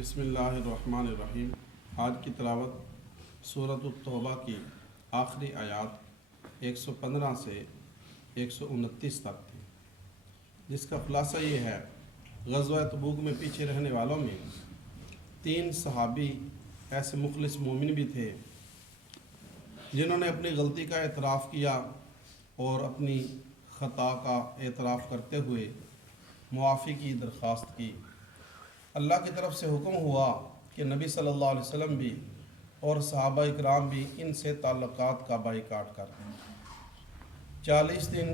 بسم اللہ الرحمن الرحیم۔ آج کی تلاوت سورۃ التوبہ کی آخری آیات 115 سے 129 تک تھی، جس کا خلاصہ یہ ہے: غزوہ تبوک میں پیچھے رہنے والوں میں 3 صحابی ایسے مخلص مومن بھی تھے جنہوں نے اپنی غلطی کا اعتراف کیا اور اپنی خطا کا اعتراف کرتے ہوئے معافی کی درخواست کی۔ اللہ کی طرف سے حکم ہوا کہ نبی صلی اللہ علیہ وسلم بھی اور صحابہ اکرام بھی ان سے تعلقات کا بائیکاٹ کر دیں۔ 40 دن،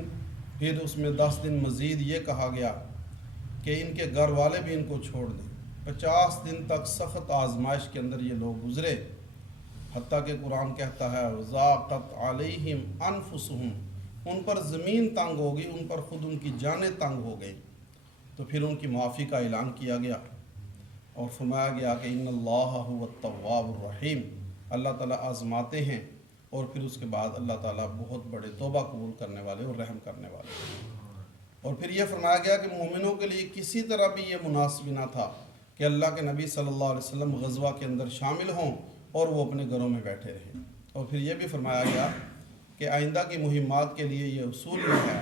پھر اس میں 10 دن مزید یہ کہا گیا کہ ان کے گھر والے بھی ان کو چھوڑ دیں۔ 50 دن تک سخت آزمائش کے اندر یہ لوگ گزرے، حتیٰ کہ قرآن کہتا ہے وَضَاقَتْ عَلَيْهِمْ أَنفُسُهُمْ، ان پر زمین تنگ ہوگی، ان پر خود ان کی جانیں تنگ ہو گئیں۔ تو پھر ان کی معافی کا اعلان کیا گیا اور فرمایا گیا کہ ان اللہ هو التواب الرحیم، اللہ تعالیٰ آزماتے ہیں اور پھر اس کے بعد اللہ تعالیٰ بہت بڑے توبہ قبول کرنے والے اور رحم کرنے والے۔ اور پھر یہ فرمایا گیا کہ مومنوں کے لیے کسی طرح بھی یہ مناسب نہ تھا کہ اللہ کے نبی صلی اللہ علیہ وسلم غزوہ کے اندر شامل ہوں اور وہ اپنے گھروں میں بیٹھے رہیں۔ اور پھر یہ بھی فرمایا گیا کہ آئندہ کی مہمات کے لیے یہ اصول یہ ہے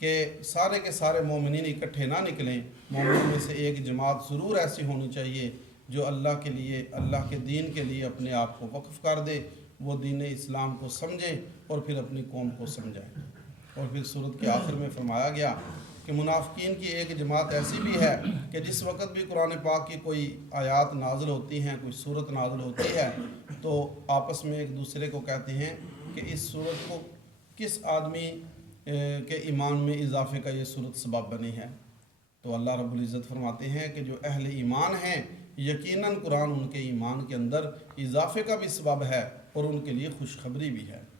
کہ سارے کے سارے مومنین اکٹھے نہ نکلیں، مومنوں میں سے ایک جماعت ضرور ایسی ہونی چاہیے جو اللہ کے لیے، اللہ کے دین کے لیے اپنے آپ کو وقف کر دے، وہ دین اسلام کو سمجھیں اور پھر اپنی قوم کو سمجھائیں۔ اور پھر سورت کے آخر میں فرمایا گیا کہ منافقین کی ایک جماعت ایسی بھی ہے کہ جس وقت بھی قرآن پاک کی کوئی آیات نازل ہوتی ہیں، کوئی صورت نازل ہوتی ہے، تو آپس میں ایک دوسرے کو کہتے ہیں کہ اس صورت کو کس آدمی کے ایمان میں اضافے کا یہ صورت سبب بنی ہے۔ تو اللہ رب العزت فرماتے ہیں کہ جو اہل ایمان ہیں، یقیناً قرآن ان کے ایمان کے اندر اضافے کا بھی سبب ہے اور ان کے لیے خوشخبری بھی ہے۔